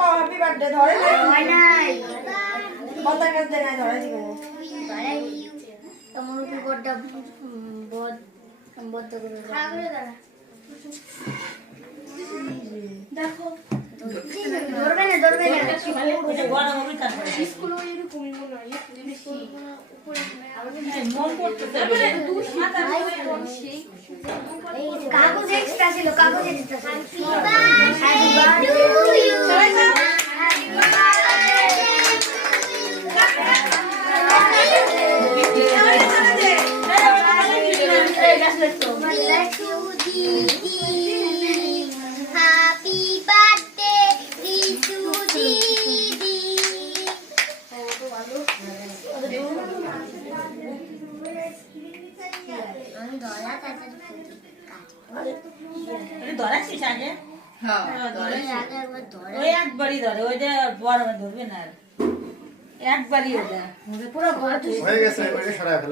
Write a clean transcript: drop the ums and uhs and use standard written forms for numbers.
Happy birthday ধরে নাই কথা কাছে নাই ধরে দিবে তোমার উপর বড়টা বদ্ধ করে দাঁড়া দেখো ধরবে না গরম হবে তারপরে স্কুল এরকমই মনে হয় উপরে মন করতেছে কাগজ এক্সট্রা ছিল কাগজ এক্সট্রা ধরাছিস আগে ওই একবারই ধরে ওই যে বড় ধরবে না একবারই ওটা হয়ে গেছে, ওইটা সরাই ফেলো।